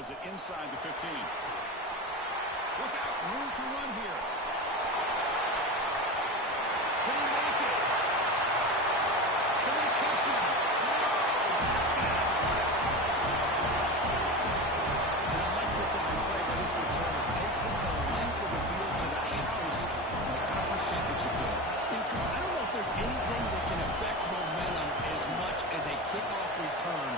fields it inside the 15. Look out, room to run here. Can he make it? Can they catch him? No! Touchdown! An electrifying play by this returner. Takes it the length of the field to the house in the conference championship game. Yeah, Chris, I don't know if there's anything that can affect momentum as much as a kickoff return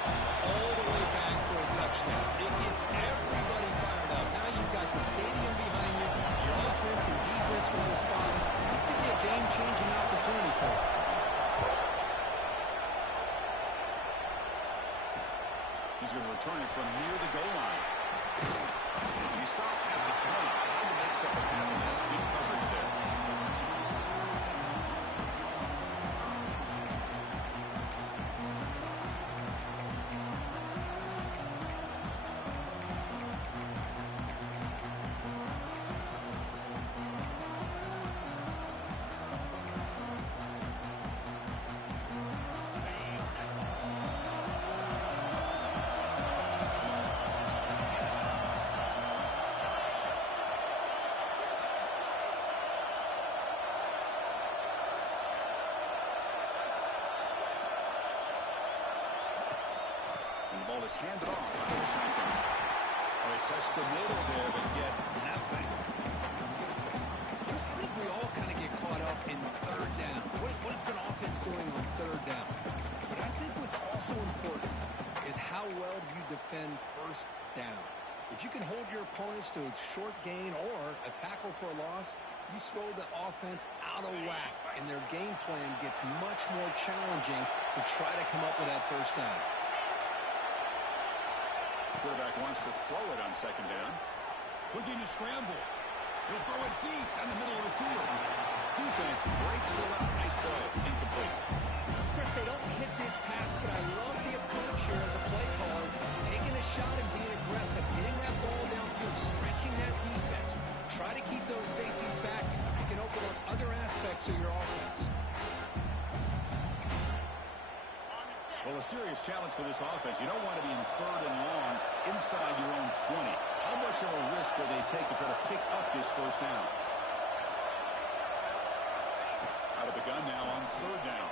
all the way back for a touchdown. It gets everybody fired up. Now you've got the stadium behind you. Your offense and defense will respond. This could be a game-changing opportunity for you. He's going to return it from near the goal line. And he stopped at the 20, trying to make something happen. That's good coverage there. The ball is handed off by Washington. They test the middle there, but get nothing. Chris, I think we all kind of get caught up in third down. What's an offense doing on third down? But I think what's also important is how well you defend first down. If you can hold your opponents to a short gain or a tackle for a loss, you throw the offense out of whack, and their game plan gets much more challenging to try to come up with that first down. Quarterback wants to throw it on second down. Looking to scramble. He'll throw it deep in the middle of the field. Defense breaks it up. Nice play. Incomplete. Chris, they don't hit this pass, but I love the approach here as a play caller. Taking a shot and being aggressive. Getting that ball downfield. Stretching that defense. Try to keep those safeties back. You can open up other aspects of your offense. Well, a serious challenge for this offense. You don't want to be in third and long inside your own 20. How much of a risk will they take to try to pick up this first down? Out of the gun now on third down.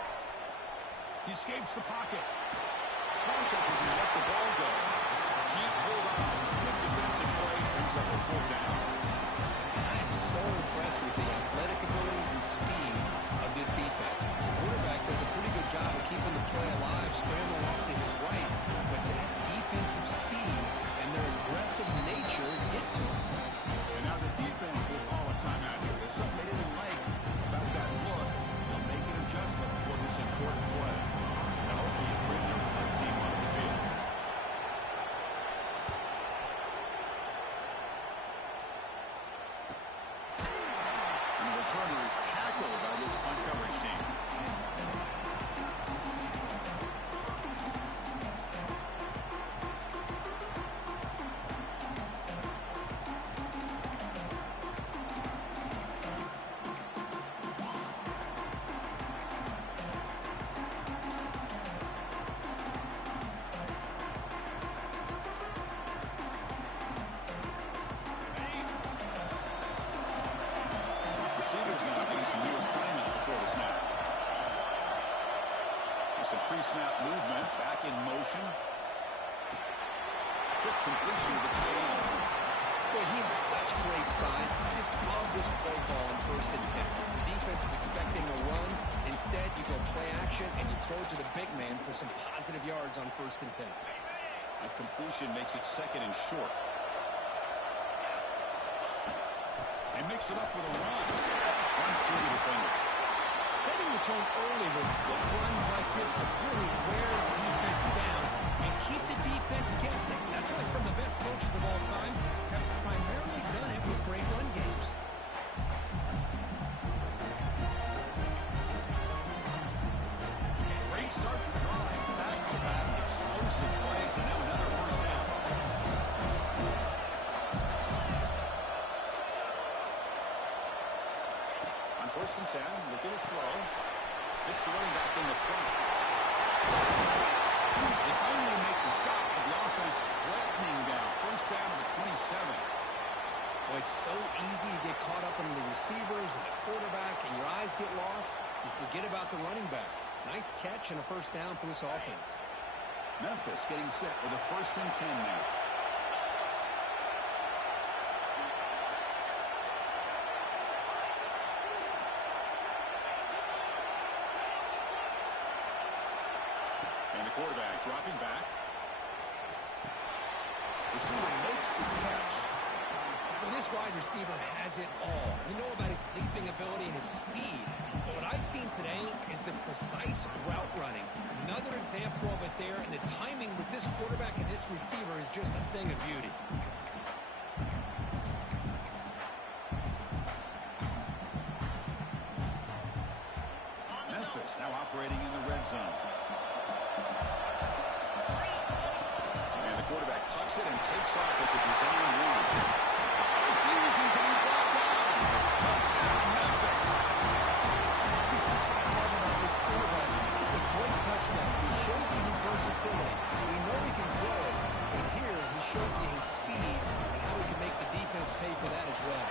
He escapes the pocket. Contact as he let the ball go. Can't hold on. Good defensive play brings up the fourth down. And I am so impressed with the athletic ability and speed of this defense. The quarterback does a pretty good job of keeping the play alive, scrambling off to his right, but that defensive speed and their aggressive nature get to him. And now the defense will call a timeout here. There's something they didn't like about that look. They'll make an adjustment for this important play. And hopefully he's bringing their punt team onto the field. And the returner is tackled by this punt coverage team. Receivers now getting some new assignments before the snap. There's some pre-snap movement, back in motion. Quick completion to the tight end. Boy, he has such great size. I just love this play call on 1st and 10. The defense is expecting a run. Instead, you go play action, and you throw it to the big man for some positive yards on 1st and 10. A completion makes it second and short. They mix it up with a run. Runs through the defender. Setting the tone early with good runs like this can really wear the defense down and keep the defense guessing. That's why some of the best coaches of all time have primarily done it with great run games. Great start to the drive. Back-to-back explosive plays, and now another first down. On 1st and 10, looking to throw. It's the running back in the front. They finally make the stop, but the offense threatening down. 1st down to the 27. Well, it's so easy to get caught up in the receivers and the quarterback, and your eyes get lost. You forget about the running back. Nice catch and a first down for this offense. Memphis getting set with a 1st and 10 now. And the quarterback dropping back. Receiver makes the catch. Well, this wide receiver has it all. We know about his leaping ability and his speed. But what I've seen today is the precise route running. Another example of it there, and the timing with this quarterback and this receiver is just a thing of beauty. Memphis now operating in the red zone. And the quarterback tucks it and takes off as a design run. Refusing to be brought down. Touchdown, Memphis. That's what I love about this quarterback. It's a great touchdown. He shows you his versatility. We know he can throw it, but here he shows you his speed and how he can make the defense pay for that as well.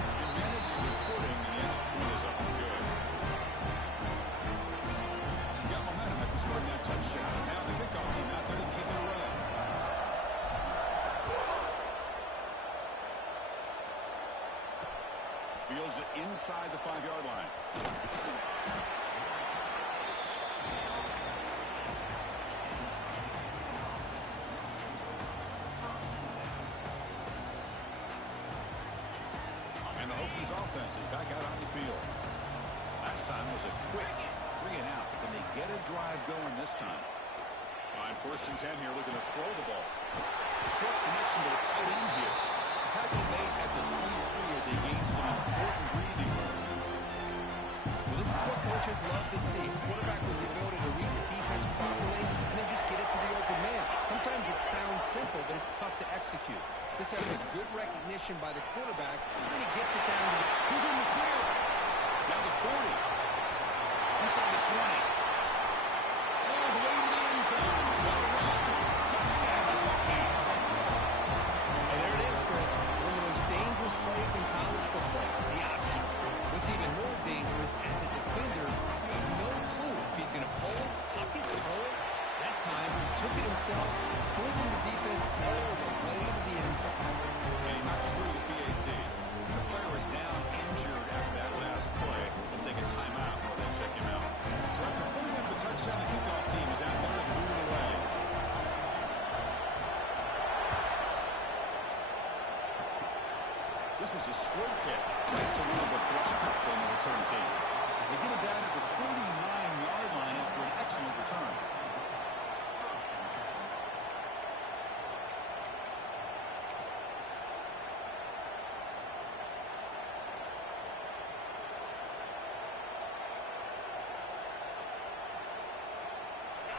He manages the footing. The edge point is up and good. He got momentum after scoring that touchdown. Now the kickoff team out there to kick it away. Fields it inside the 5-yard line. And the Hokies offense is back out on the field. Last time was a quick 3 and out. Can they get a drive going this time? On 1st and 10 here, looking to throw the ball. Short connection to the tight end here. Tackle made at the 23 as they gain some important breathing room. Well, this is what coaches love to see. A quarterback with the ability to read the defense properly and then just get it to the open man. Sometimes it sounds simple, but it's tough to execute. This time with good recognition by the quarterback, and then he gets it down to the... Who's in the clear? Now the 40. Inside the 20. All the way to the end zone. What a run. Touchdown, Hokies. And there it is, Chris. One of the most dangerous plays in college football. The option. What's even more dangerous, as a defender, you have no clue if he's going to pull it, tuck it, throw it. That time, he took it himself, fooling the defense all the way to the end zone. And he knocks through the PAT. The player is down injured after that last play. We'll take a timeout while they check him out. So after pulling up a touchdown, the kickoff team is out there to move it away. This is a squib kick to one of the blockers on the return team. They get it down at the 49-yard line after an excellent return.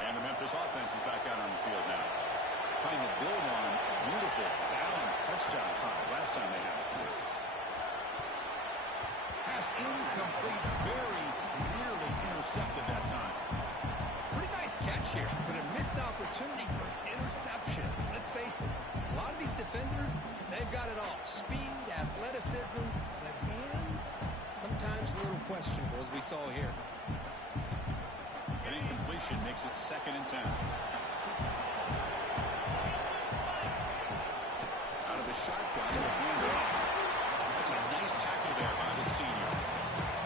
And the Memphis offense is back out on the field now. Trying to build on a beautiful, balanced touchdown drive last time they had it. Pass incomplete, very nearly intercepted that time. Pretty nice catch here, but a missed opportunity for an interception. Let's face it, a lot of these defenders, they've got it all. Speed, athleticism, but hands, sometimes a little questionable, as we saw here. An incompletion makes it 2nd and 10. Out of the shotgun, the hand off. That's a nice tackle there by the senior.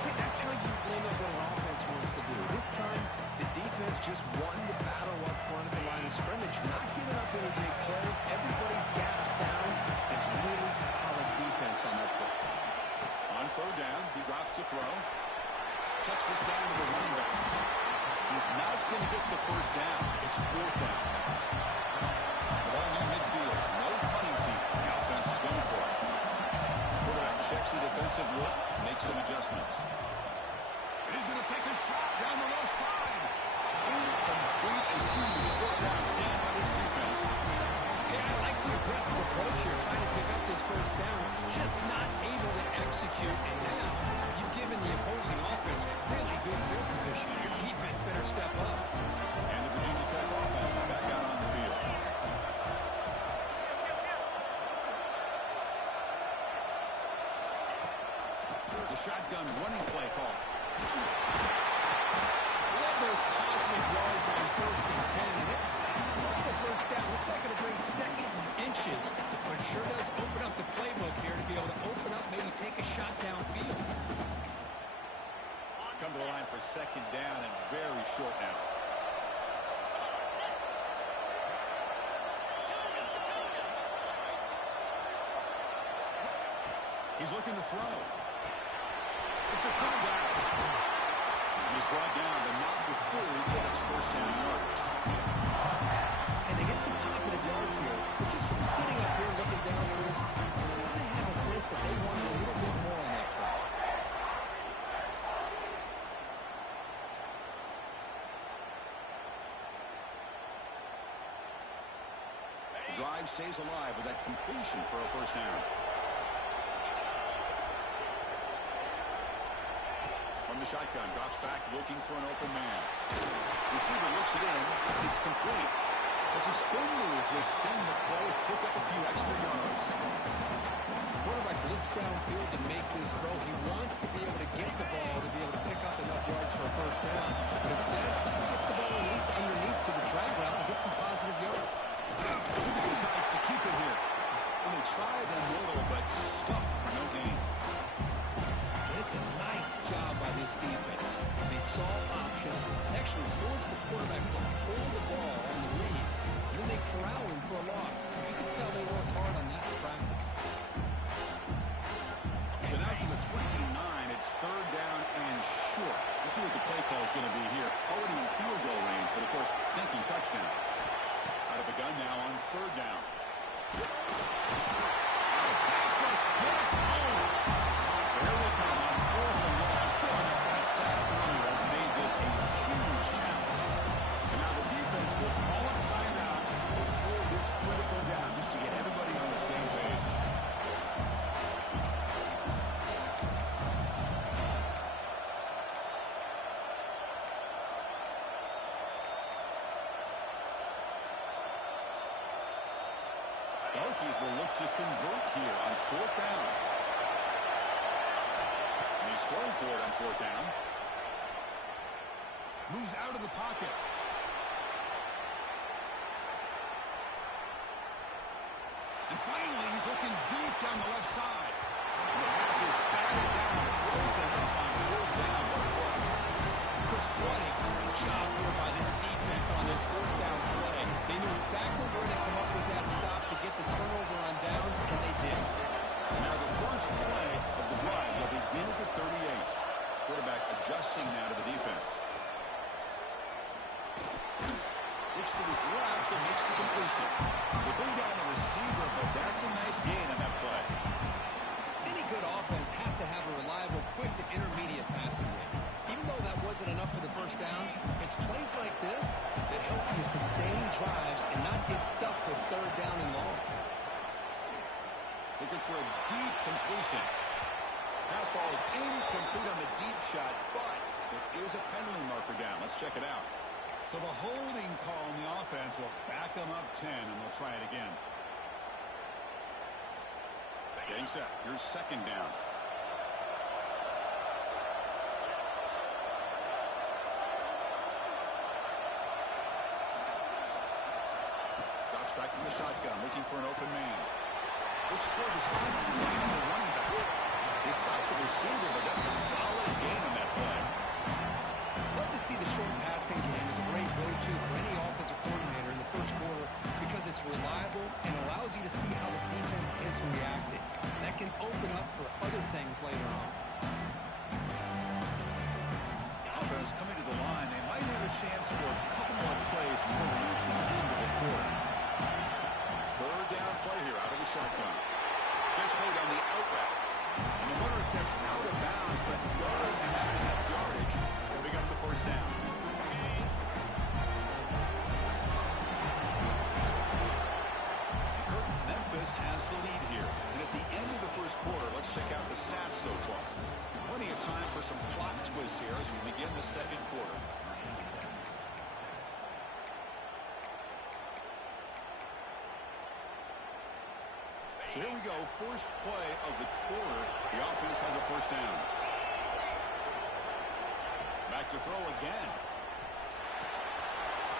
See, that's how you limit what an offense wants to do. This time, the defense just won the battle up front at the line of scrimmage, not giving up any big plays. Everybody's gap sound. It's really solid defense on that play. On 3rd down, he drops to throw. Checks this down to the running back. He's not going to get the first down. It's 4th down. The ball near midfield. No punting team. The offense is going for it. Quarterback checks the defensive look, makes some adjustments. And he's going to take a shot down the left side. Incomplete, a huge 4th down stand by this defense. Yeah, I like the aggressive approach here, trying to pick up this first down. Just not able to execute, and now you've given the opposing offense really good field position. Your defense better step up. And the Virginia Tech offense is back out on the field. shotgun running play call. Love those positive yards on 1st and 10. And it's the first down. Looks like it'll bring 2nd and inches. But it sure does open up the playbook here to be able to open up, maybe take a shot downfield. Come to the line for 2nd down and very short now. He's looking to throw. It's a comeback. He's brought down, but not before he gets 1st down yardage. And they get some positive yards here. But just from sitting up here looking down at this, I kind of have a sense that they wanted a little bit more on that play. The drive stays alive with that completion for a 1st down. From the shotgun, drops back, looking for an open man. Receiver looks it in. It's complete. It's a spin move to extend the play, pick up a few extra yards. Quarterback looks downfield to make this throw. He wants to be able to get the ball to be able to pick up enough yards for a 1st down. But instead, he gets the ball at least underneath to the drag route and gets some positive yards. He decides to keep it here. And they try the middle, but stuffed for no gain. It's a nice job by this defense. They saw option, actually forced the quarterback to pull the ball on the read, and then they corral him for a loss. You can tell they worked hard on that in practice. So now from the 29, it's 3rd down and short. Let's see what the play call is going to be here. Already in field goal range, but of course, thinking touchdown. Out of the gun now on 3rd down. Pass rush gets home. So here they come on 4th and long. Picking up that sack earlier has made this a huge challenge. And now the defense will call a timeout before this critical down, just to get everybody on the same page. Hokies will look to convert here on 4th down. And he's throwing for it on 4th down. Moves out of the pocket. And finally, he's looking deep down the left side. And the pass is batted down, broken up on 4th down. Chris, what a great job here by this defense on this 4th down play. They knew exactly where to come up with that stop to get the turnover on downs, and they did. Now the first play of the drive will begin at the 38. Quarterback adjusting now to the defense. Looks to his left and makes the completion. They bring down the receiver, but that's a nice gain on that play. Any good offense has to have a reliable, quick to intermediate passing game. Even though that wasn't enough for the 1st down, it's plays like this that help you sustain drives and not get stuck with 3rd down and long. Looking for a deep completion. Pass ball is incomplete on the deep shot, but there is a penalty marker down. Let's check it out. So the holding call on the offense will back them up 10, and they'll try it again. Getting set. Here's 2nd down. Drops back from the shotgun, looking for an open man. Looks toward the sideline and finds the running back. They stop the receiver, but that's a solid gain on that play. Love to see the short passing game as a great go-to for any offensive coordinator in the 1st quarter because it's reliable and allows you to see how the defense is reacting. That can open up for other things later on. Offense coming to the line. They might have a chance for a couple more plays before we reach the end of the quarter. 3rd down play here out of the shotgun. Gets made on the out route. And the runner steps out of bounds, but does have enough yardage to pick up the 1st down. Memphis has the lead here. And at the end of the 1st quarter, let's check out the stats so far. Plenty of time for some plot twists here as we begin the 2nd quarter. So here we go, first play of the quarter. The offense has a 1st down. to throw again.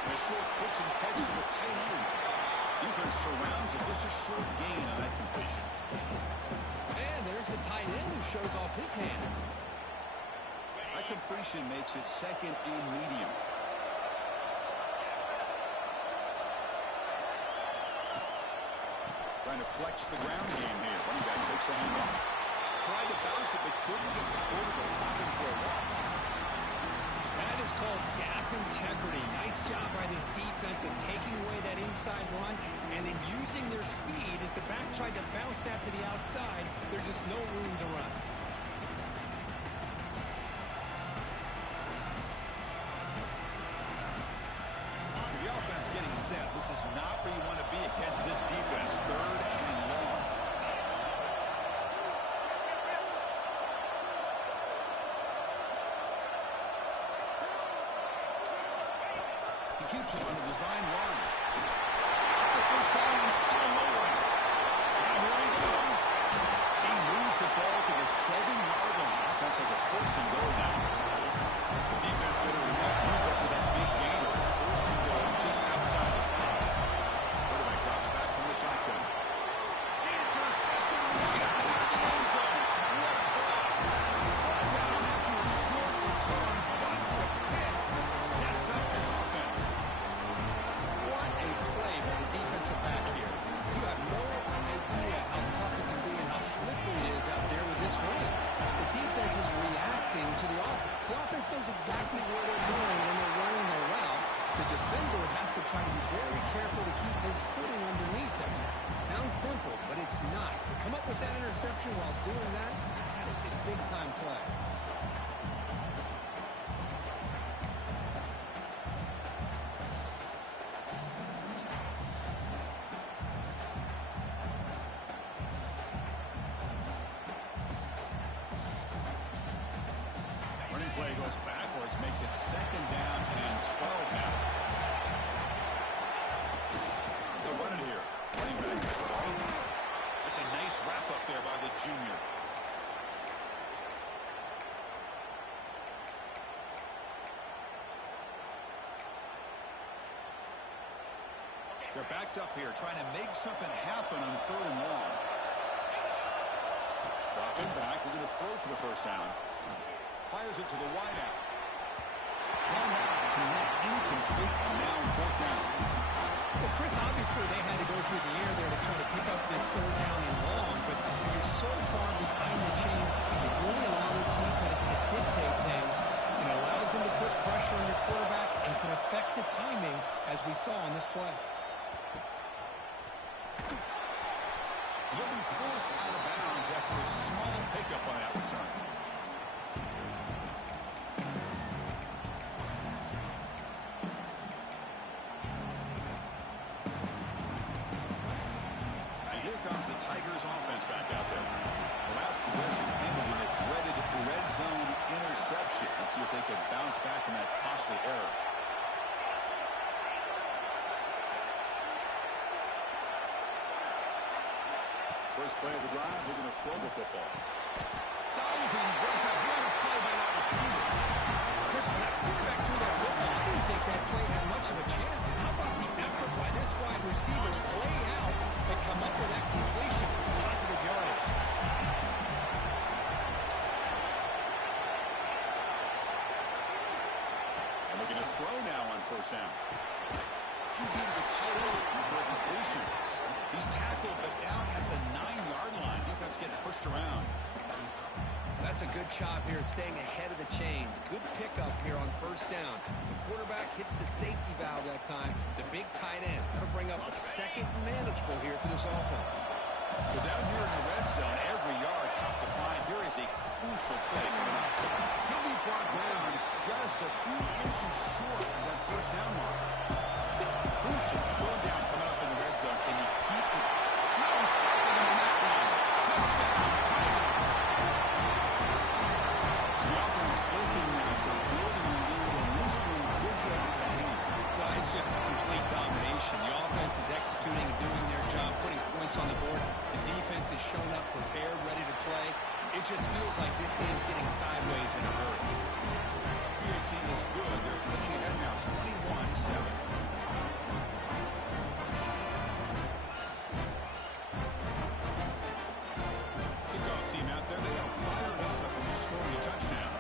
And a short pitch and catch to the tight end. Defense surrounds it. Just a short gain on that completion. And there's the tight end who shows off his hands. That completion makes it second and medium. Trying to flex the ground game here. Running back takes the handoff. Tried to bounce it, but couldn't get the quarterback. Stop him for a loss. That is called gap integrity. Nice job by this defense of taking away that inside run and then using their speed as the back tried to bounce that to the outside. There's just no room to run. So the offense getting set. This is not where you want to be against this defense. Third and long. He keeps it on the design run. The first down and still moving. Now here he goes. He moves the ball to the 7-yard line. Offense has a first and goal now. The defense better not move up to that big gain. It's first and goal just outside the 5. Quarterback drops back from the shotgun. Intercepted right out of the end zone. What a play. Brought down after a short return, but the pick sets up his offense. What a play by the defensive back here. You have no idea how tough it can be and how slippery it is out there with this rain. The defense is reacting to the offense. The offense knows exactly where they're going when they're running their route. The defender has to try to be very careful to keep his footing underneath him. Sounds simple, but it's not. To come up with that interception while doing that, that is a big-time play. Running play goes backwards, makes it second down and 12 now. They'll run it here. Running back. That's a nice wrap up there by the junior. They're backed up here, trying to make something happen on third and long. Dropping back, we're going to throw for the first down. Fires it to the wideout. Cannot connect, incomplete, and now fourth down. Well, Chris, obviously they had to go through the air there to try to pick up this third down and long, but you're so far behind the chains, you really allow this defense to dictate things. It allows them to put pressure on your quarterback and can affect the timing, as we saw on this play. He'll be forced out of bounds after a small pickup on that return. And here comes the Tigers offense back out there. The last possession ended in a dreaded red zone interception. Let's see if they can bounce back from that costly error. First play of the drive, they're going to throw the football. Diving, what a play by that receiver. Chris, when that quarterback threw that football, I didn't think that play had much of a chance. How about the effort by this wide receiver to play out and come up with that completion for positive yardage? And we're going to throw now on first down. QB to the tight end for a completion. He's tackled, but down at the 9-yard line. Defense getting pushed around. That's a good job here, staying ahead of the chains. Good pickup here on first down. The quarterback hits the safety valve that time. The big tight end. That'll bring up a second manageable here for this offense. So down here in the red zone, every yard tough to find. Here is a crucial play coming up. He'll be brought down just a few inches short of that first down mark. Crucial. Third down coming up in the red zone. Can you keep it? No, stopping him on that one. Touchdown, Tigers. So the offense clicking now. They're building a lead, and this one could get out of hand. Well, it's just a complete domination. The offense is executing and doing their job, putting points on the board. The defense has shown up prepared, ready to play. It just feels like this game's getting sideways in a hurry. PAT is good. They're pulling ahead now, 21-7. Kickoff team out there. They are fired up after just scoring a touchdown.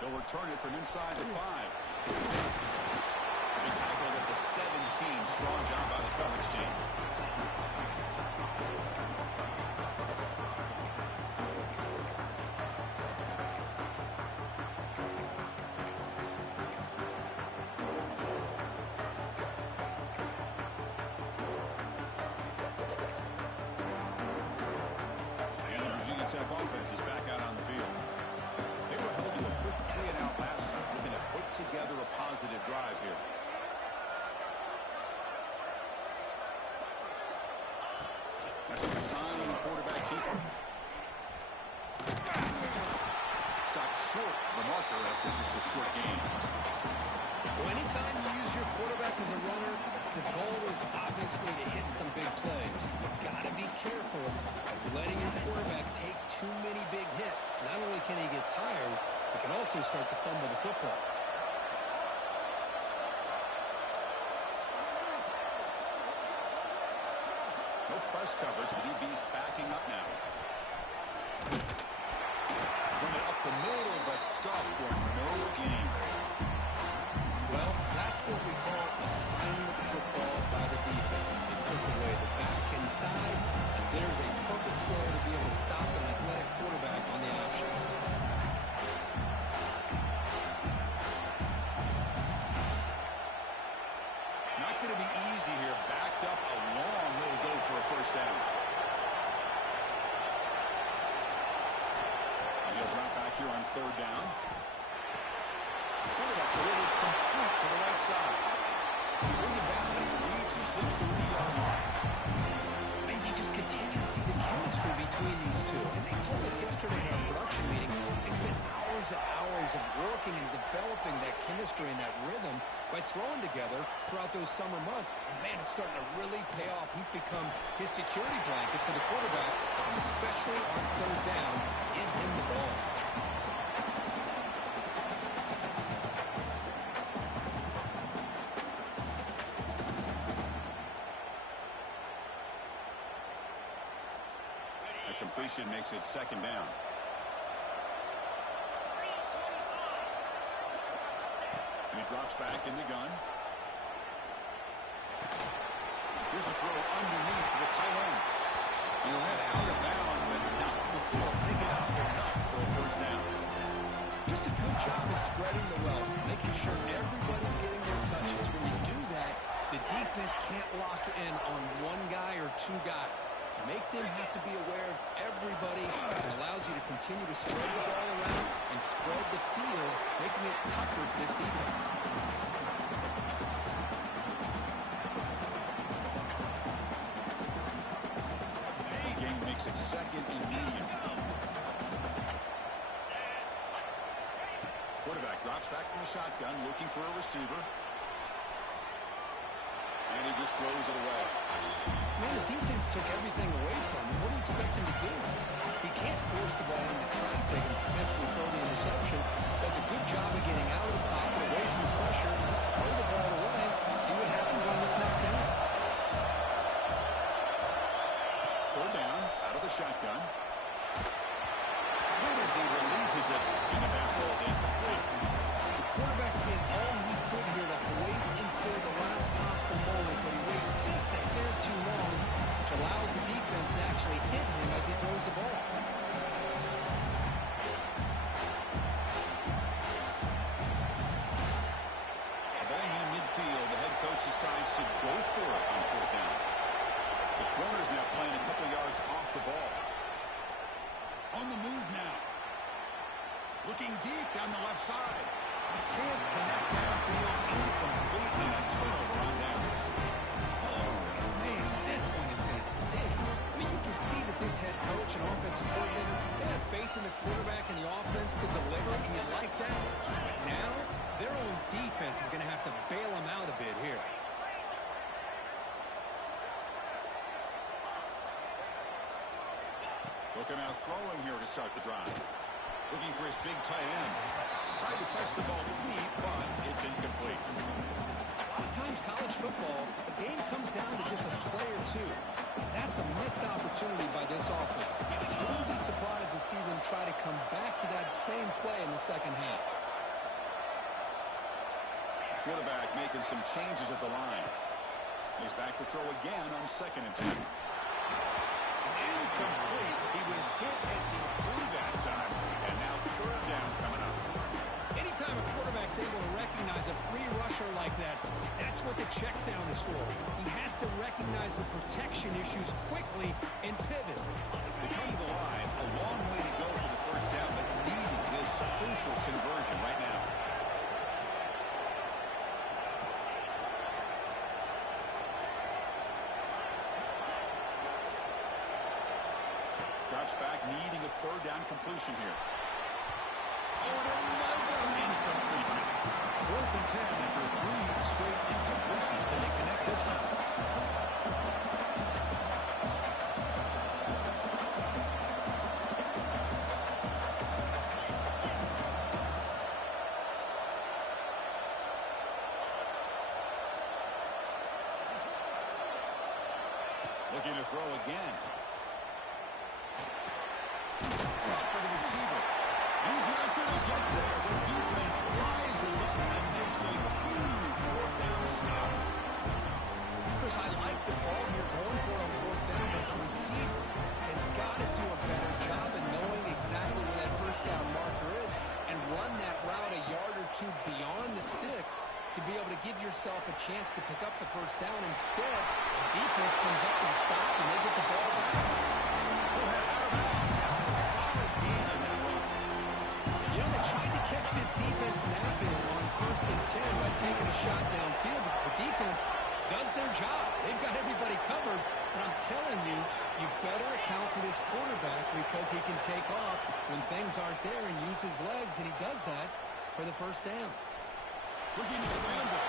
They'll return it from inside the 5. They tackled at the 17. Strong job by the coverage team. And the Virginia Tech offense is back out on the field. They were held to a quick 3-and-out last time, looking to put together a positive drive here. That's a sign on the quarterback keeper. Stopped short the marker after just a short gain. Well, anytime you use your quarterback as a runner, the goal is obviously to hit some big plays. You've got to be careful of letting your quarterback take too many big hits. Not only can he get tired, he can also start to fumble the football. No press coverage. The DB's backing up now. Run it up the middle, but stuffed for no gain. Well, that's what we call assignment football by the defense. It took away the back inside, and there's a perfect player to be able to stop an athletic quarterback on the option. Not going to be easy here. Backed up a long way to go for a first down. He'll drop back here on 3rd down. Quarterback delivers complete to the right side. He brings it down, but he reaches the 30-yard mark. And you just continue to see the chemistry between these two. And they told us yesterday in our production meeting, they spent hours and hours of working and developing that chemistry and that rhythm by throwing together throughout those summer months. And, man, it's starting to really pay off. He's become his security blanket for the quarterback, especially on 3rd down. Give him the ball. Completion makes it 2nd down. And he drops back in the gun. Here's a throw underneath to the tight end. He'll head out of bounds, but not before picking up enough for a first down. Just a good job of spreading the wealth, making sure everybody's getting their touches. When you do that, the defense can't lock in on one guy or two guys. Make them have to be aware of everybody. It allows you to continue to spread the ball around and spread the field, making it tougher for this defense. Game makes it 2nd and medium. Quarterback drops back from the shotgun, looking for a receiver. And he just throws it away. Man, the defense took everything away from him. What do you expect him to do? He can't force the ball into traffic and potentially throw the interception. Does a good job of getting out of the pocket, away from the pressure, and just throw the ball away. See what happens on this next down. 3rd down, out of the shotgun. Good as he releases it, and the pass ball's incomplete. The quarterback did all he could here to wait until the last possible moment, but he waits just a hair too long, which allows the defense to actually hit him as he throws the ball. A ball near midfield, the head coach decides to go for it on 4th down. The corner's now playing a couple yards off the ball. On the move now. Looking deep down the left side. Can't connect downfield, incomplete, and a turnover on downs. Oh, man, this one is going to sting. I mean, you can see that this head coach and offensive coordinator, they have faith in the quarterback and the offense to deliver, and you like that. defense is going to have to bail him out a bit here. Looking out throwing here to start the drive. Looking for his big tight end. Tried to press the ball deep, but it's incomplete. A lot of times college football, the game comes down to just a play or two. And that's a missed opportunity by this offense. I wouldn't be surprised to see them try to come back to that same play in the second half. Quarterback making some changes at the line. He's back to throw again on 2nd and 10. It's incomplete. He was hit as he threw that time. And now 3rd down coming up. Anytime a quarterback's able to recognize a free rusher like that, that's what the check down is for. He has to recognize the protection issues quickly and pivot. They come to the line. A long way to go for the 1st down, but needing this crucial conversion right now. Drops back, needing a 3rd down completion here. Oh, and another incompletion. 4th and 10 after 3 straight incompletions. Can they connect this time? Looking to throw again. For the receiver. He's not going to get there. The defense rises up and makes a huge 4th down stop. Chris, I like the call here going for it on 4th down, but the receiver has got to do a better job of knowing exactly where that 1st down marker is and run that route a yard or 2 beyond the sticks to be able to give yourself a chance to pick up the 1st down. Instead, the defense comes up with a stop and they get the ball back. We'll head out of bounds after a solid gain on their run. You know, they tried to catch this defense napping on 1st and 10 by taking a shot downfield, but the defense does their job. They've got everybody covered, but I'm telling you, you better account for this quarterback because he can take off when things aren't there and use his legs, and he does that for the 1st down. Looking to scramble.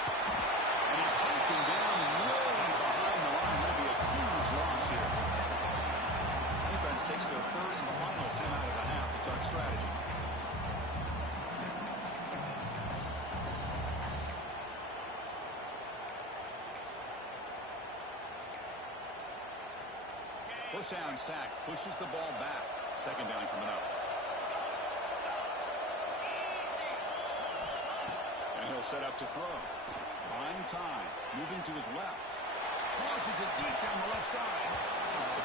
And he's taken down way behind the line. That'll be a huge loss here. Defense takes their 3rd and final time out of the half to talk strategy. First down sack, pushes the ball back. 2nd down coming up. And he'll set up to throw. Buying time, moving to his left. Launches it deep down the left side.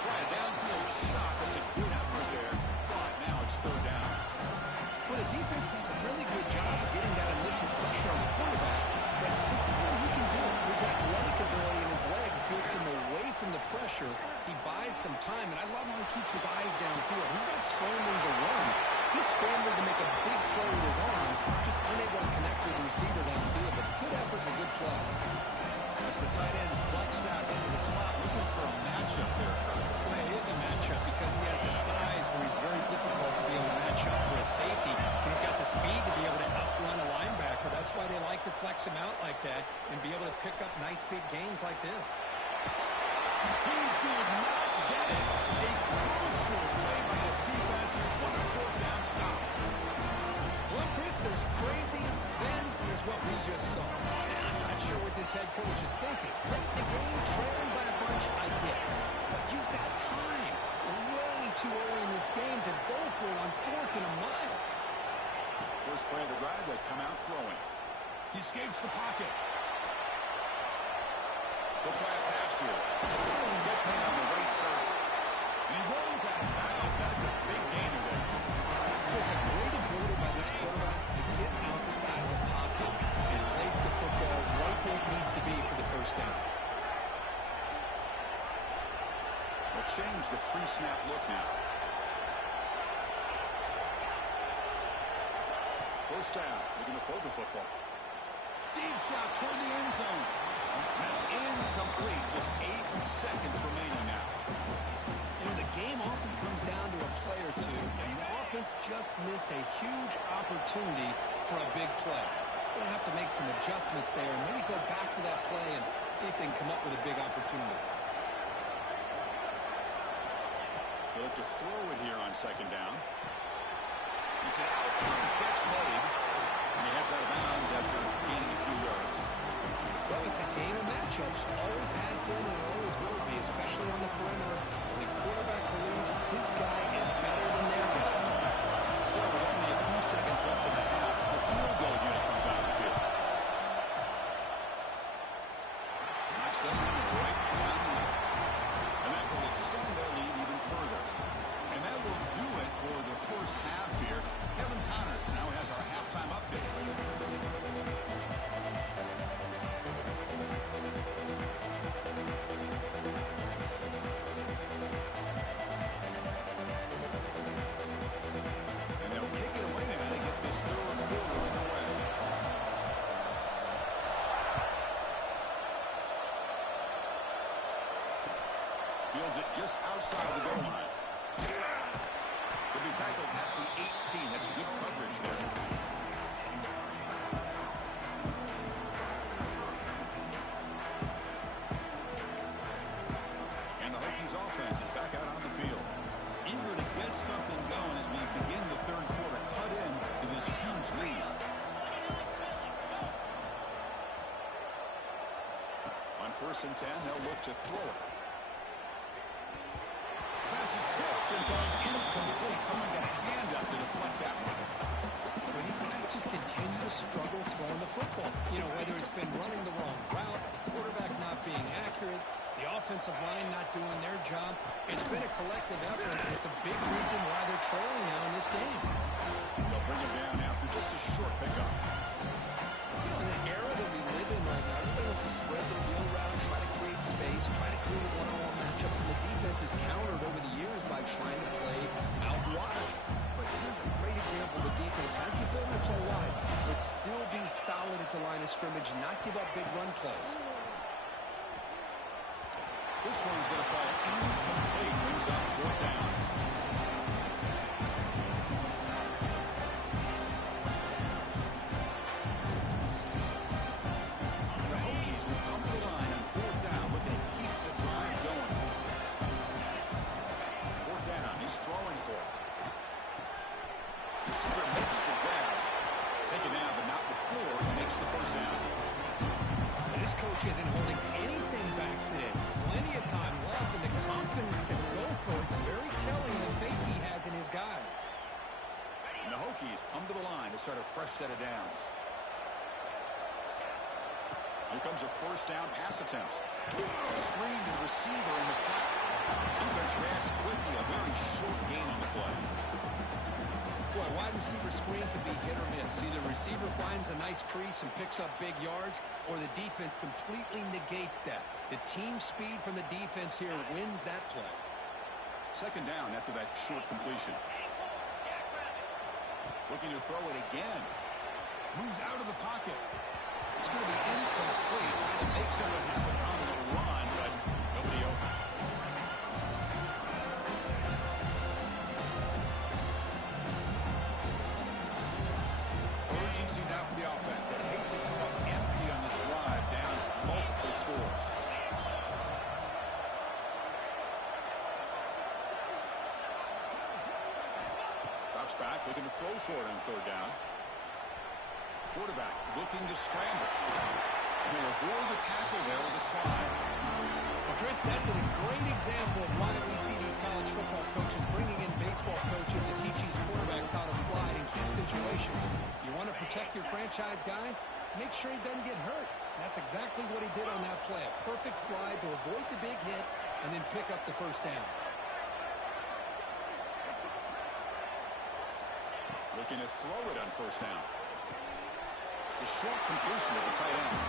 Try a downfield shot. That's a good effort there. But now it's 3rd down. Well, the defense does a really good job of getting that initial pressure on the quarterback, but this is what he can do. His athletic ability and his legs gets him away from the pressure. He buys some time, and I love how he keeps his eyes downfield. He's not scrambling to run. He's scrambling to make a big play with his arm, just unable to connect with the receiver downfield, but good effort and a good play. As the tight end flexed out into the slot, looking for a matchup there. Well, it is a matchup because he has the size where he's very difficult to be able to match up for a safety. And he's got the speed to be able to outrun a linebacker. That's why they like to flex him out like that and be able to pick up nice big gains like this. He did not get it. A crucial play by his defense. What a 4th down stop. Well, Chris, there's crazy, then there's what we just saw. I'm not sure what this head coach is thinking. Late in the game, trailing by a bunch, I get it. But you've got time, way too early in this game to go for it on 4th and a mile. First play of the drive, they come out throwing. He escapes the pocket. They'll try a pass here. Gets me on the right side. And he rolls out of bounds. That's a big gainer there. Chris, a great ability by this quarterback to get outside the pocket and place the football right where it needs to be for the 1st down. They'll change the pre-snap look now. 1st down, looking to throw the football. Deep shot toward the end zone. And that's incomplete. Just 8 seconds remaining now. You know, the game often comes down to a play or two, and the offense just missed a huge opportunity for a big play. going to have to make some adjustments there and maybe go back to that play and see if they can come up with a big opportunity. They'll look to throw it here on second down. It's an outbound catch made, and he heads out of bounds after gaining a few yards. Well, it's a game of matchups. Always has been and always will be, especially on the perimeter. When the quarterback believes his guy is better than their guy. So with only a few seconds left in the half, the field goal unit comes out of the field. Knocks that one right down the middle. And that will extend their lead even further. And that will do it for the first half here. Kevin Connors now has our halftime update. Fields it just outside the goal line. Could be tackled at the 18. That's good coverage there. And the Hokies offense is back out on the field. Eager to get something going as we begin the third quarter. Cut in to this huge lead. On 1st and 10, they'll look to throw it. Pass is tipped and goes incomplete. Someone got a hand up to deflect that one. But these guys just continue to struggle throwing the football. You know, whether it's been running the wrong route, quarterback not being accurate, the offensive line not doing their job. It's been a collective effort, and it's a big reason why they're trailing now in this game. They'll bring him down after just a short pickup. You know, in the era that we live in right now, everybody wants to spread the field around, try to create space, try to create one-on-one matchups, and the defense is countered over the years by trying to play out wide. But here's a great example. The defense has the ability to play wide, but still be solid at the line of scrimmage and not give up big run plays. This one's going to fall incomplete. Brings up 4th down. The Hokies will come to the line on 4th down, looking to keep the drive going. 4th down, he's throwing for it. Receiver makes the grab. Taken down, but not before he makes the 1st down. This coach isn't holding anything back today. Plenty of time left, and the confidence to go for it is very telling the faith he has in his guys. And the Hokies come to the line to start a fresh set of downs. Here comes a 1st down pass attempt. Screen to the receiver in the flat. Defense reacts quickly. A very short gain on the play. Boy, wide receiver screen can be hit or miss. Either receiver finds a nice crease and picks up big yards, or the defense completely negates that. The team speed from the defense here wins that play. 2nd down after that short completion. Looking to throw it again. Moves out of the pocket. It's going to be incomplete. Trying to make something happen on the run, but nobody open. Urgency now for the offense. They hate to come up empty on this drive, down multiple scores. Drops back, looking to throw for it on 3rd down. Quarterback looking to scramble. He'll avoid the tackle there with a slide. Well, Chris, that's a great example of why we see these college football coaches bringing in baseball coaches to teach these quarterbacks how to slide in key situations. You want to protect your franchise guy? Make sure he doesn't get hurt. That's exactly what he did on that play. A perfect slide to avoid the big hit and then pick up the 1st down. Looking to throw it on 1st down. The short completion of the tight end.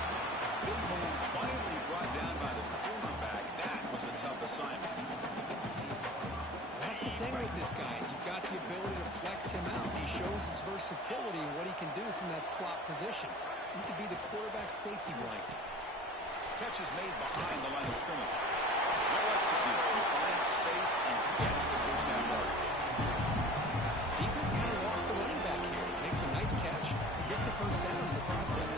Big man finally brought down by the cornerback. That was a tough assignment. That's the thing with this guy. You've got the ability to flex him out. He shows his versatility and what he can do from that slot position. He could be the quarterback safety blanket. Catch is made behind the line of scrimmage. Well executed. He finds space and gets the 1st down yardage. Defense kind of lost a running back here. They makes a nice catch and gets the first down in the process.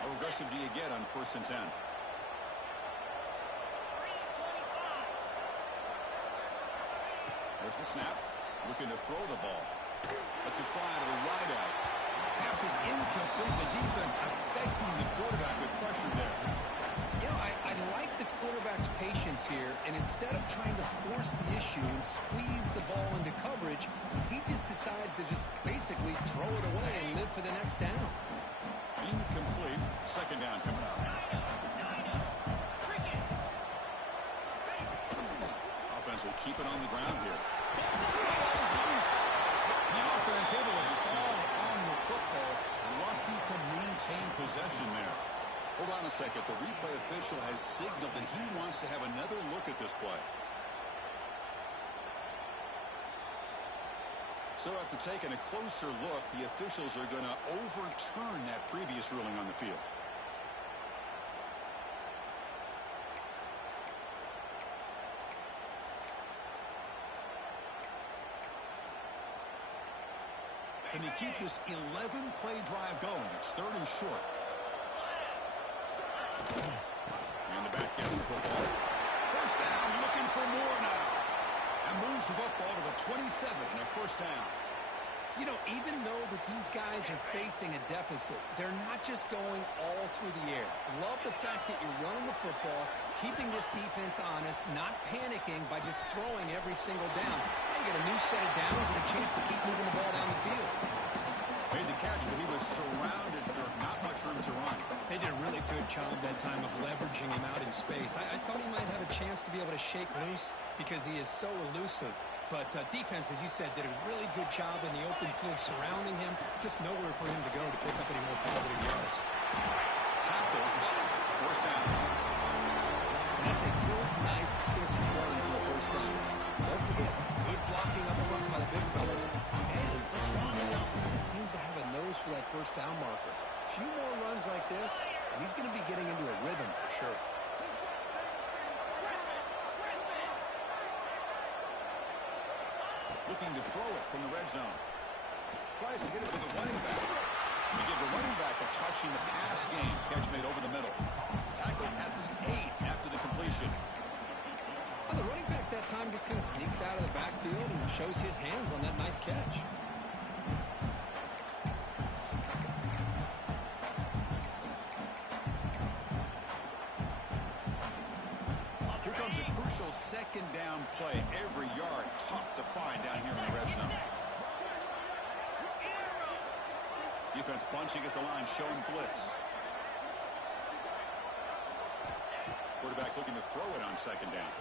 How aggressive do you get on 1st and 10? There's the snap. Looking to throw the ball. That's a fly to the wide out. Pass is incomplete. The defense affecting the quarterback with pressure there. You know, I like the quarterback's patience here, and instead of trying to force the issue and squeeze the ball into coverage, he just decides to just basically throw it away and live for the next down. Incomplete. 2nd down coming up. Offense will keep it on the ground here. The offense able to fall on the football. Lucky to maintain possession there. Hold on a second. The replay official has signaled that he wants to have another look at this play. So after taking a closer look, the officials are going to overturn that previous ruling on the field. Can they keep this 11-play drive going? It's 3rd and short. And the back gets the football. 1st down, looking for more now. And moves the football to the 27 and a 1st down. You know, even though that these guys are facing a deficit, they're not just going all through the air. Love the fact that you're running the football, keeping this defense honest, not panicking by just throwing every single down. Now you get a new set of downs and a chance to keep moving the ball down the field. Made the catch, but he was surrounded for not much room to run. They did a really good job that time of leveraging him out in space. I thought he might have a chance to be able to shake loose because he is so elusive. But defense, as you said, did a really good job in the open field surrounding him. Just nowhere for him to go to pick up any more positive yards. Tackle, 1st down. And that's a good, nice, crisp run for a 1st down. Don't forget, good blocking up front by the big fellas. And this run seems to have a nose for that 1st down marker. A few more runs like this, and he's going to be getting into a rhythm for sure. Looking to throw it from the red zone. Tries to get it to the running back. To give the running back a touch in the pass game. Catch made over the middle. Tackled at the 8 after the completion. Well, the running back that time just kind of sneaks out of the backfield and shows his hands on that nice catch. Here comes a crucial 2nd down play. Every yard tough to find down here in the red zone. Defense bunching at the line, showing blitz. Quarterback looking to throw it on 2nd down.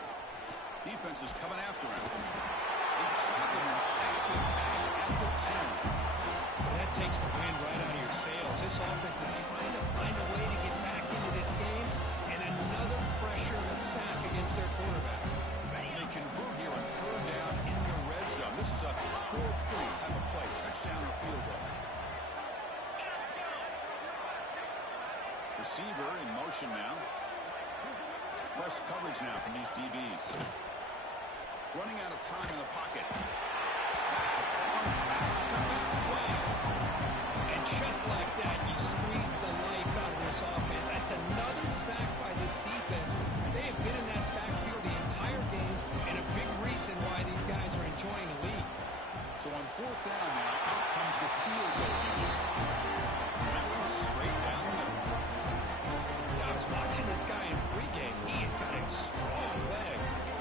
Defense is coming after him. They trap him and sack him back at the 10. Well, that takes the wind right out of your sails. This offense is trying to find a way to get back into this game, and another pressure and a sack against their quarterback. And they convert here on 3rd down in the red zone. This is a 4-point type of play, touchdown or field goal. Receiver in motion now. Press coverage now from these DBs. Running out of time in the pocket. Sack on back-to-back plays. And just like that, you squeeze the life out of this offense. That's another sack by this defense. They have been in that backfield the entire game, and a big reason why these guys are enjoying the lead. So on 4th down now, out comes the field goal. That one straight down the middle. I was watching this guy in pregame. He has got a strong leg.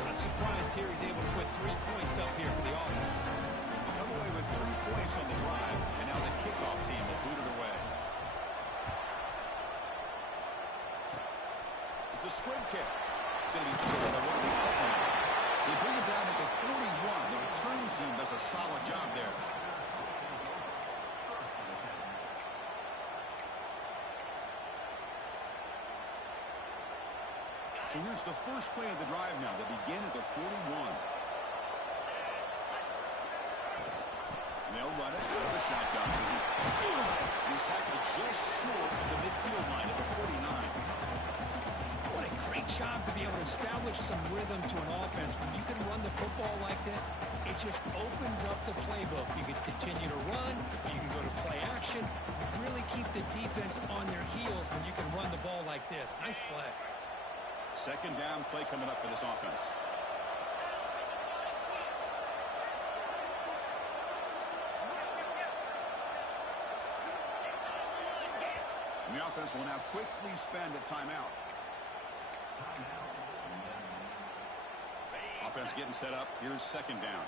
I'm surprised here he's able to put 3 points up here for the offense. They come away with 3 points on the drive, and now the kickoff team will boot it away. It's a squib kick. It's going to be thrown to one of the outline. They bring it down at the 41. The return team does a solid job there. So here's the first play of the drive now. They begin at the 41. They'll run it out of the shotgun. He's tackled just short of the midfield line at the 49. What a great job to be able to establish some rhythm to an offense. When you can run the football like this, it just opens up the playbook. You can continue to run. You can go to play action. You really keep the defense on their heels when you can run the ball like this. Nice play. Second down play coming up for this offense. And the offense will now quickly spend a timeout. Offense getting set up. Here's second down.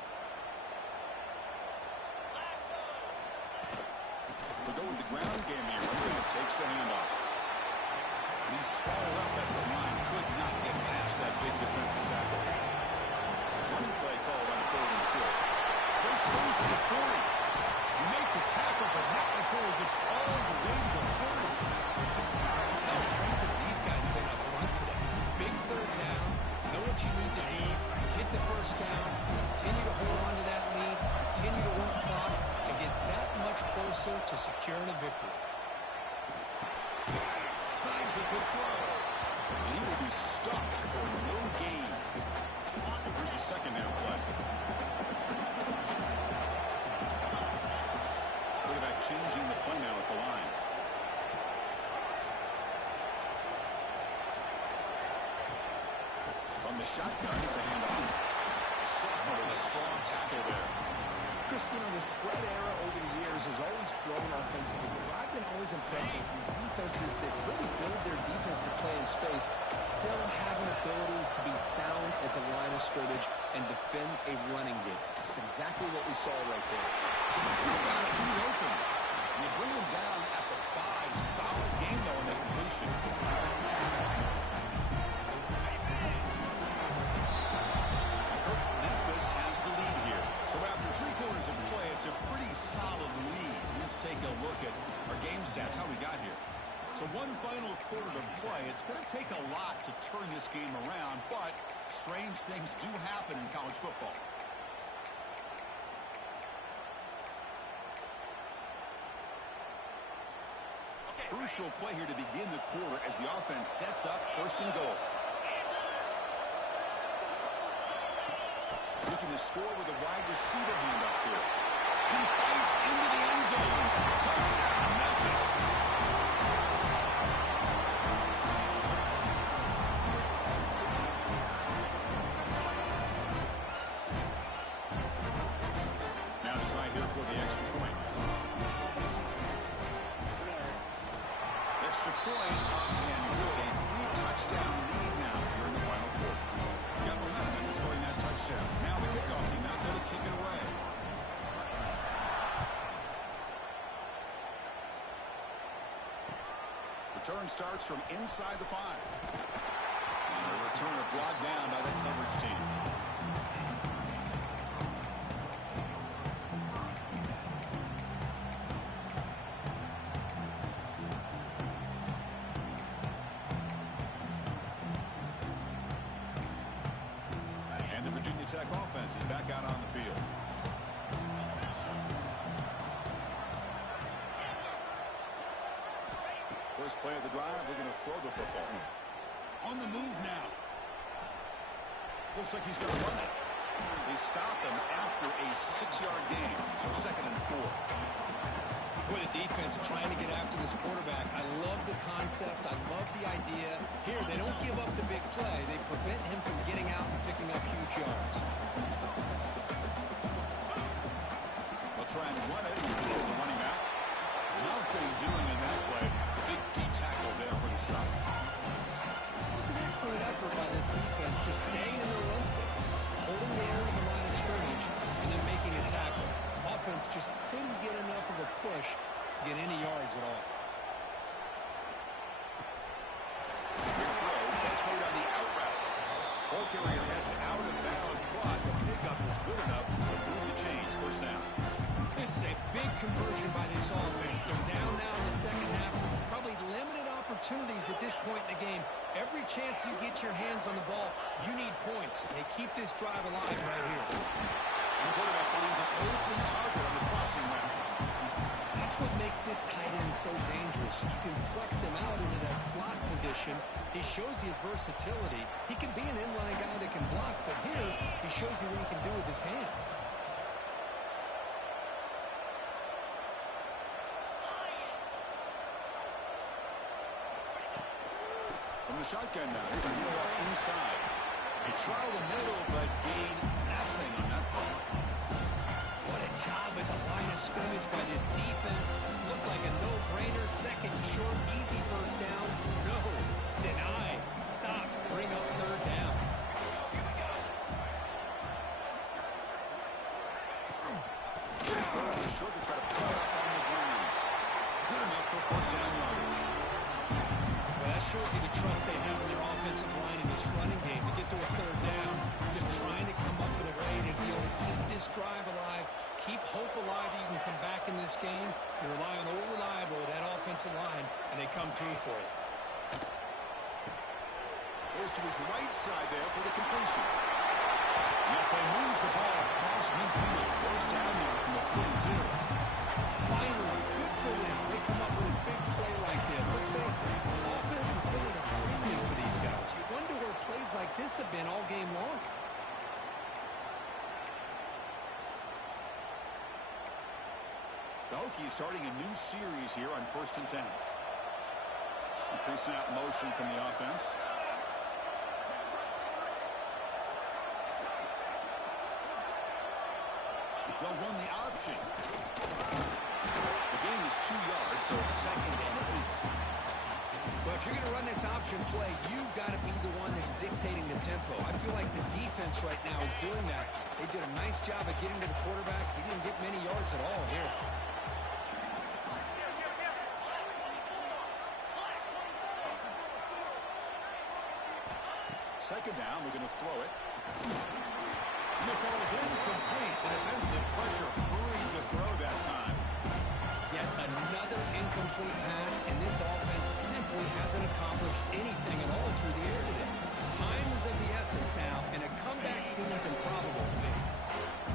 We'll go with the ground game here. Rodrigo takes the handoff. And he's swallowed up at the line. Could not get past that big defensive tackle. Running play called on third and short. Great throws to the 40. You make the tackle, but not before he gets all the way to the 30. How impressive these guys have been up front today. Big third down. Know what you need to do. Hit the first down. Continue to hold on to that lead. Continue to work clock. And get that much closer to securing a victory. Signs the good throw. And he will be stuffed for no gain. Here's the second down play. Quarterback changing the play now at the line. From the shotgun, it's a handoff. Sophomore with a strong tackle there. Chris, the spread era over the years has always grown offensively, but I've been always impressed with defenses that really build their defense to play in space, still have an ability to be sound at the line of scrimmage and defend a running game. It's exactly what we saw right there. He's got it pretty open. You bring him down at the 5. Solid game, though, in the completion. Memphis has the lead here. So after 3 quarters of play, it's a pretty solid lead. Let's take a look at our game stats, how we got here. So one final quarter to play. It's going to take a lot to turn this game around, but strange things do happen in college football. Crucial play here to begin the quarter as the offense sets up first and goal. Looking to score with a wide receiver handoff here. He fights into the end zone. Touchdown, Memphis. Now to try here for the extra point. Extra point up and good. A 3-touchdown lead now here in the final quarter. Got momentum in scoring that touchdown. Now the kickoff team out there to kick it away. Return starts from inside the 5. And the returner brought down by the coverage team. And the Virginia Tech offense is back out on the field. First play of the drive, they're going to throw the football. On the move now. Looks like he's going to run it. They stop him after a 6-yard gain. So 2nd and 4. Boy, the defense trying to get after this quarterback. I love the concept. I love the idea. Here, they don't give up the big play. They prevent him from getting out and picking up huge yards. They'll try and run it. Here's the running back. Nothing doing in that play. Big D tackle there for the stop. It was an excellent effort by this defense, just staying in their run fits, holding the end of the line of scrimmage, and then making a tackle. Offense just couldn't get enough of a push to get any yards at all. Big throw. That's made on the out route. Ball carrier heads out of bounds, but the pickup is good enough to move the chains. First down. This is a big conversion by this offense. They're down now in the second half. Probably limited opportunities at this point in the game. Every chance you get your hands on the ball, you need points. They keep this drive alive right here. And the quarterback finds an open target on the crossing route. That's what makes this tight end so dangerous. You can flex him out into that slot position, He shows you his versatility. He can be an inline guy that can block, but here he shows you what he can do with his hands. From the shotgun now, here's a handoff inside. He tried the middle, but gained nothing on that ball. What a job at the line of scrimmage by this defense. Looked like a no-brainer. Second short, easy first down. No, deny, stop, bring up third down. Third short to try to put it up on the ground. Good enough for first down yardage. Well, that shows you the trust they have in their offensive line in this running game to get to a third down. Just trying to come up with a way to be able to keep this drive alive, keep hope alive that you can come back in this game. You rely on old reliable, that offensive line, and they come through for you. Goes to his right side there for the completion. Yep, moves the ball across midfield. First down now from the 42. Finally, good for them. They come up with a big play like this. Let's face it, offense has been at a premium for these guys. You wonder where plays like this have been all game long. The Hokies starting a new series here on 1st and 10. Pre-snap motion from the offense. They'll run the option. The gain is 2 yards, so it's 2nd and 8. Well, if you're going to run this option play, you've got to be the one that's dictating the tempo. I feel like the defense right now is doing that. They did a nice job of getting to the quarterback. He didn't get many yards at all here. Second down, we're going to throw it. And it falls incomplete. The defensive pressure hurried the throw that time. Yet another incomplete pass, and this offense simply hasn't accomplished anything at all through the air today. Time is of the essence now, and a comeback seems improbable to me.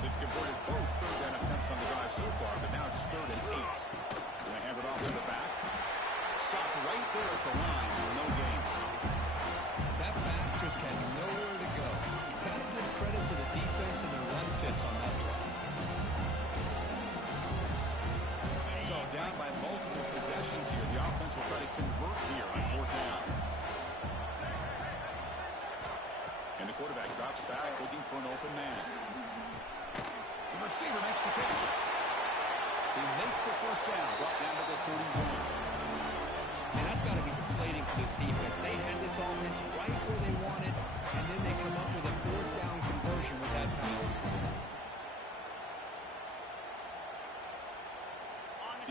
They've converted both third down attempts on the drive so far, but now it's 3rd and 8. Going to hand it off to the back. Stop right there at the line. No gain. That back just had nowhere to go. Got to give credit to the defense and their run fits on that throw. So down by multiple possessions here. The offense will try to convert here on 4th down. And the quarterback drops back looking for an open man. The receiver makes the catch. They make the first down, brought down to the 31. And that's got to be deflating for this defense. They had this offense right where they wanted, and then they come up with a 4th down conversion with that pass.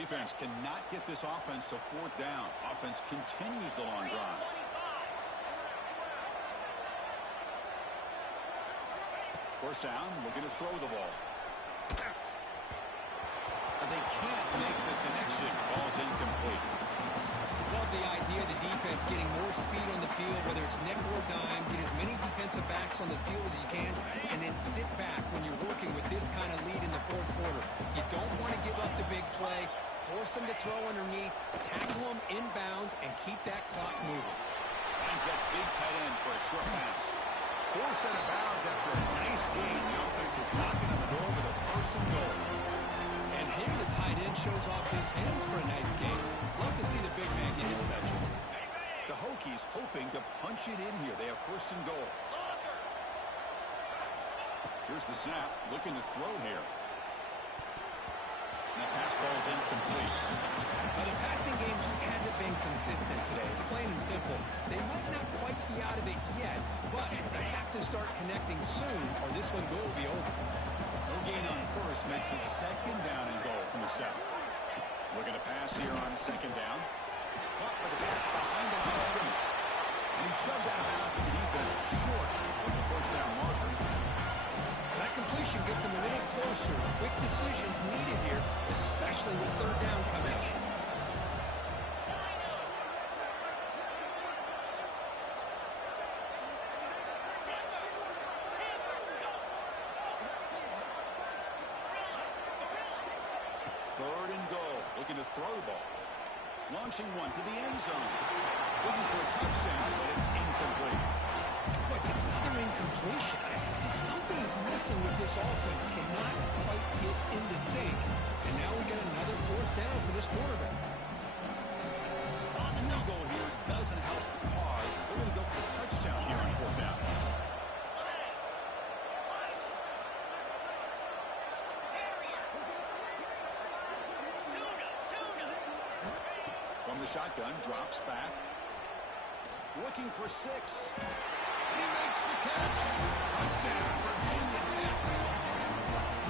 Defense cannot get this offense to 4th down. Offense continues the long drive. First down, looking to throw the ball. And they can't make the connection. Ball's incomplete. Love the idea of the defense getting more speed on the field, whether it's nickel or dime, get as many defensive backs on the field as you can, and then sit back when you're working with this kind of lead in the 4th quarter. You don't want to give up the big play, force them to throw underneath, tackle them inbounds, and keep that clock moving. Finds that big tight end for a short pass. Force out of bounds after a nice gain. The offense is knocking on the door with a 1st and goal. And here the tight end shows off his hands for a nice game. Love to see the big man get his touches. The Hokies hoping to punch it in here. They have 1st and goal. Here's the snap. Looking to throw here. And that pass ball is incomplete. Now, the passing game just hasn't been consistent today. It's plain and simple. They might not quite be out of it yet, but they have to start connecting soon, or this one will be over. No gain on first makes it 2nd down and goal from the 7. Looking to pass here on 2nd down. Caught by the back behind the line of scrimmage. And he's shoved out of bounds by the defense short of the 1st down marker. That completion gets him a little closer. Quick decisions needed here, especially with 3rd down coming up. Looking to throw the ball. Launching one to the end zone. Looking for a touchdown, but it's missing with this offense cannot quite get into sync. And now we get another fourth down for this quarterback. A field goal here doesn't help the cause. They're going to go for the touchdown here on fourth down. From the shotgun, drops back. Looking for 6. He makes the catch. Touchdown, Virginia Tech.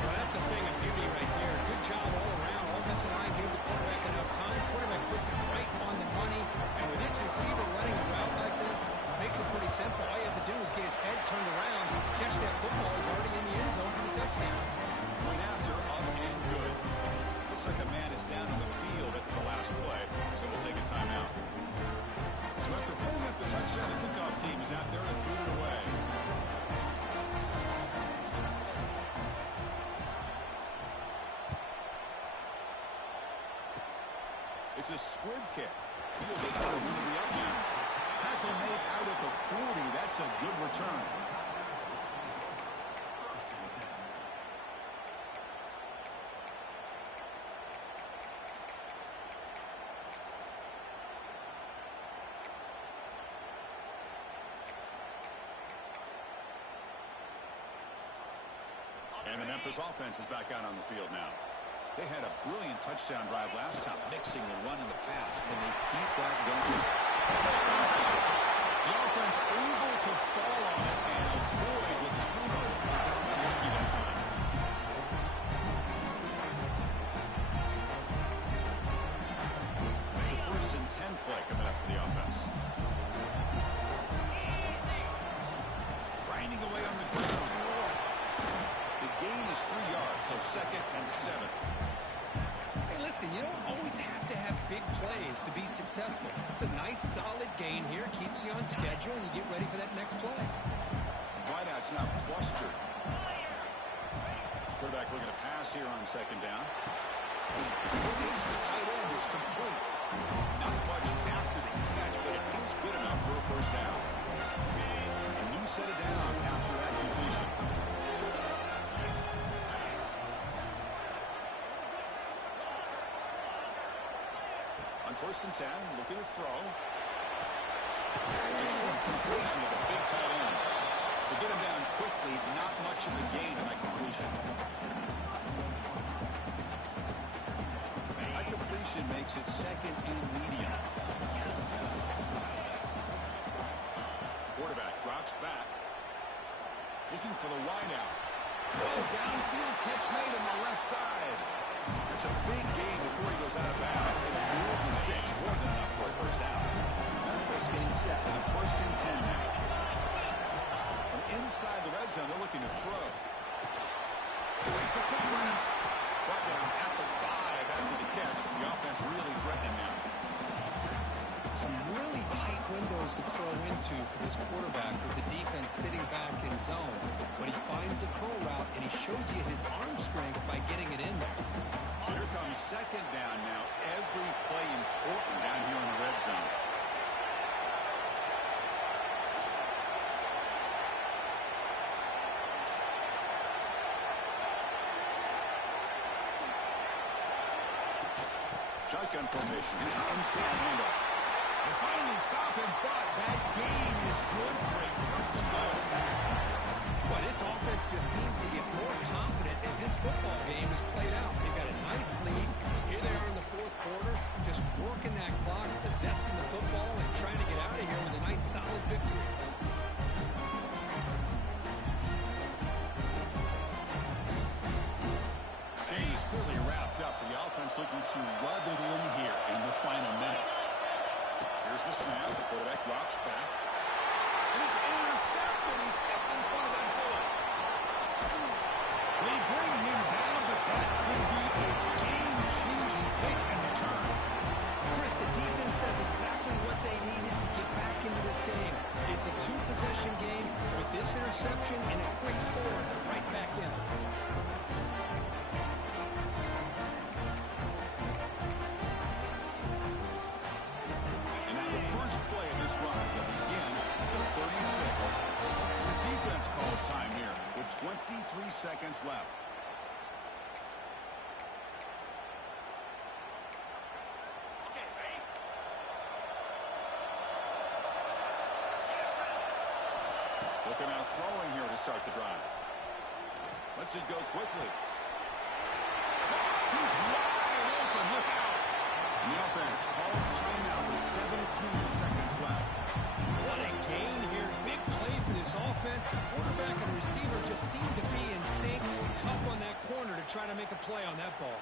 Well, that's a thing of beauty right there. Good job all around. Offensive line gave the quarterback enough time. Quarterback puts it right on the money. And with this receiver running a route like this, makes it pretty simple. All you have to do is get his head turned around, catch that football. He's already in the end zone for the touchdown. Point after, up and good. Looks like a man is down on the field at the last play, so we'll take a timeout. So after pulling up the touchdown, the kickoff team is out there and boot it away. It's a squib kick. Fielded out into the up now. Tackle made out at the 40. That's a good return. And the Memphis offense is back out on the field now. They had a brilliant touchdown drive last time, mixing the run and the pass. Can they keep that going? The offense able to fall on it and avoid the turnover. Lucky that time. It's a 1st and 10 play coming up for the offense. Grinding away on the ground. The gain is 3 yards, so 2nd and 7. Hey, listen, you don't always have to have big plays to be successful. It's a nice, solid gain here. Keeps you on schedule, and you get ready for that next play. Wideout's now clustered. Quarterback looking to pass here on 2nd down. Engage the tight end is complete. Not much after the catch, but it is good enough for a 1st down. A new set of downs after that completion. On 1st and 10, looking to throw. It's a short completion of the big tight end. To get him down quickly, not much of a gain on that completion. That completion makes it 2nd and medium. Quarterback drops back. Looking for the wideout. Oh, downfield catch made on the left side. That's a big gain before he goes out of bounds. And it moved the sticks more than enough for a 1st down. Memphis getting set with a 1st and 10 now. From inside the red zone, they're looking to throw. It's a quick run. Brought down at the 5 after the catch. The offense really threatening now. Some really tight windows to throw into for this quarterback with the defense sitting back in zone. But he finds the curl route, and he shows you his arm strength by getting it in there. So here comes 2nd down now. Every play important down here in the red zone. Shotgun formation. Here's an inside handoff. They finally stop him, but that gain is good for a 1st and goal. Well, this offense just seems to get more confident as this football game is played out. They've got a nice lead. Here they are in the 4th quarter, just working that clock, possessing the football, and trying to get out of here with a nice, solid victory. Game is clearly wrapped up. The offense looking to rub it in here in the final minute. Here's the snap. The quarterback drops back. And it's intercepted. He stepped in front of that bullet. They bring him down, but that could be a game-changing kick and return. Chris, the defense does exactly what they needed to get back into this game. It's a 2-possession game with this interception and a quick score. They're right back in it. defense calls time here with 23 seconds left. Looking out throwing here to start the drive. Lets it go quickly. He's wide open. Look out. And the offense calls timeout with 17 seconds left. What a gain here. Big play for this offense. The quarterback and receiver just seem to be in sync. Tough on that corner to try to make a play on that ball.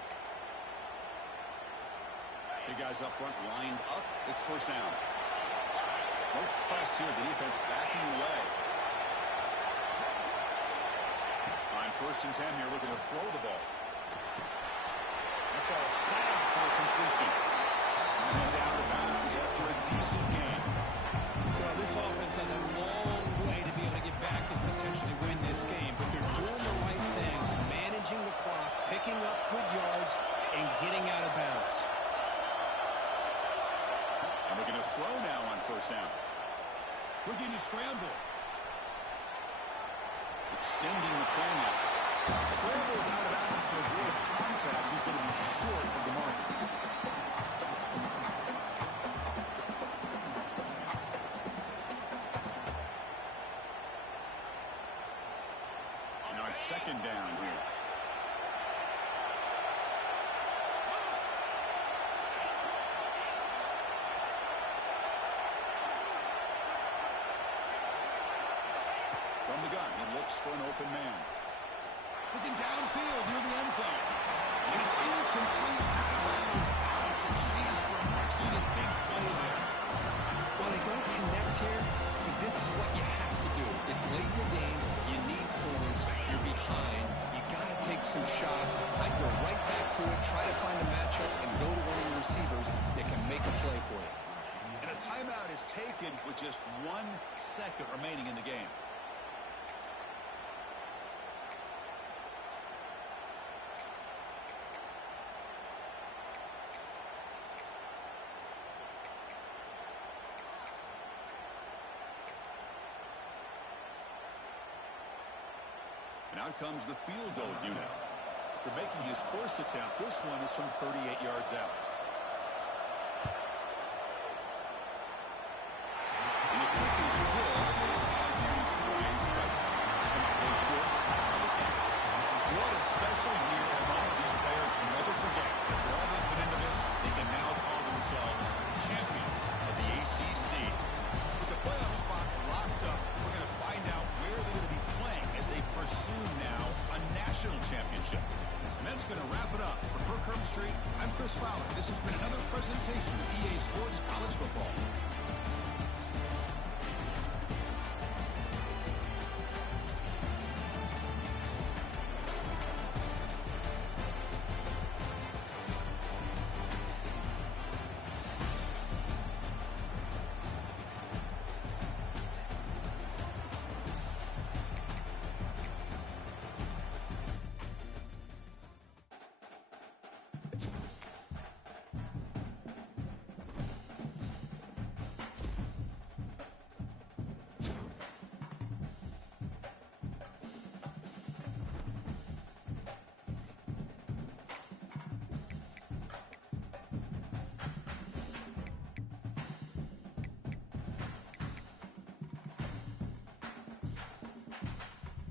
Big guys up front lined up. It's first down. No press here. The defense backing away. On 1st and 10 here, looking to throw the ball. That ball snapped for a completion. And down to bounds after a decent game. Well, this offense has a long way to be able to get back and potentially win this game, but they're doing the right things, managing the clock, picking up good yards, and getting out of bounds. And we're going to throw now on 1st down. Looking to scramble. Extending the play now. Scrambles out of bounds to avoid contact. He's going to be short of the mark. Now it's 2nd down here. From the gun, he looks for an open man. Looking downfield near the end zone. And it's incomplete, out of bounds. Ouch, a chance for a much-needed big play there. Well, they don't connect here, but this is what you have to do. It's late in the game. You need points. You're behind. You got to take some shots. I'd go right back to it, try to find a matchup, and go to one of your receivers that can make a play for you. And a timeout is taken with just 1 second remaining in the game. And out comes the field goal unit. After making his 1st attempt, this one is from 38 yards out.